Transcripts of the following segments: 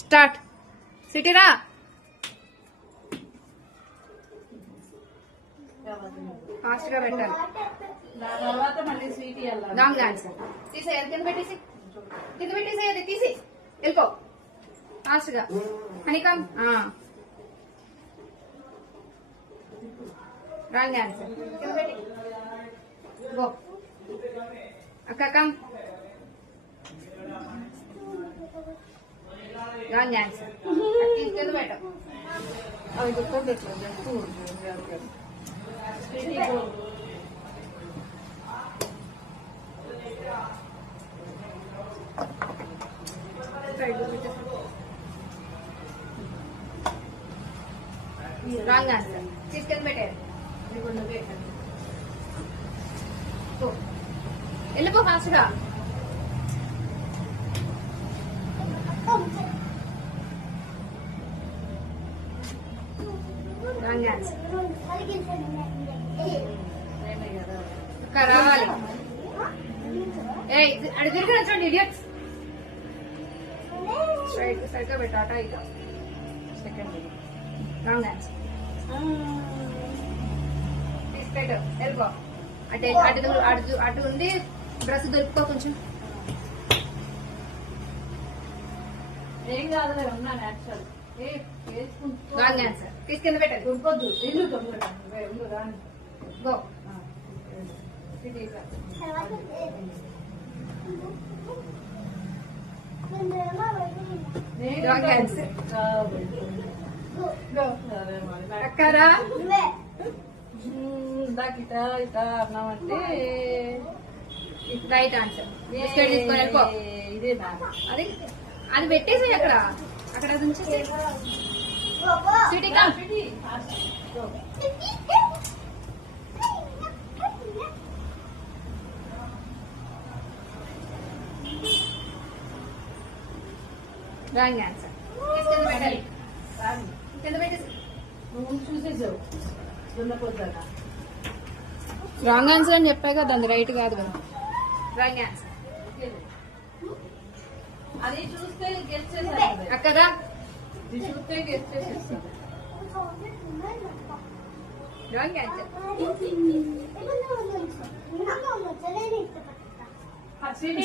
Start. సిటీరా. Fast గా పెట్టాలి. తర్వాత మళ్ళీ స్వీట్ ఇవ్వాలి. Wrong answer. తీసేయాలి, కింద పెట్టేసి అది తీసి వెళ్ళిపో ఫాస్ట్ గా. హనీకమ్. Wrong answer. కింద పెట్టి గో. అక్క కమ్. Wrong answer. కింద పెట్ట. అవి గుర్తుండట్లేదు. Wrong answer. తీసుకెళ్ళి పెట్టారు. వెళ్ళిపో ఫాస్ట్ గా. Wrong answer. ఇంకా రావాలి. అడి తిరిగి వచ్చండి ఇడియట్స్. స్ట్రైట్ సరిగ్గా పెట్టాట. ఇక సెకండ్. Wrong answer. తీసుకెళ్ళు వెళ్ళిపో. అటు ఉంది. డ్రెస్ దొరుకుకో కొంచెం. ఏం కాదులే, ఉన్నాను యాక్చువల్. Wrong answer. తీసుకెళ్ళి పెట్టండి. దొరకొద్దు. ఇల్లు తొందరగా రాని. గో. Wrong answer. అక్కరా ఇట ఇట అన్నామంటే రైట్ ఆన్సర్. తీసుకొని వెళ్ళిపో. ఇదేనా? అది అది పెట్టేసి అక్కడ నుంచి సిటీ కమ్. Wrong answer. తీసుకెళ్ళి పెట్టాలి. కింద పెట్టేసి. నువ్వు చూసేసావు దున్నపోతాగా. రాంగ్ ఆన్సర్ అని చెప్పా కదా, అది రైట్ కాదు కదా. Wrong answer. అది చూస్తే గెస్ట్ చేసేది. అక్కదా ఇది చూస్తే గెస్ట్ చేసేస్తుంది. Wrong answer.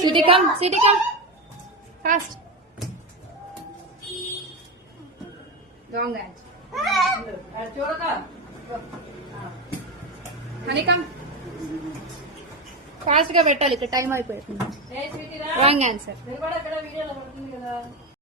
City come fast. Wrong answer. చూడక హనీకమ్. ఫాస్ట్ గా పెట్టాలి, ఇక్కడ టైం అయిపోయింది. Wrong answer. అక్కడ వీడియోలో పడుతుంది కదా.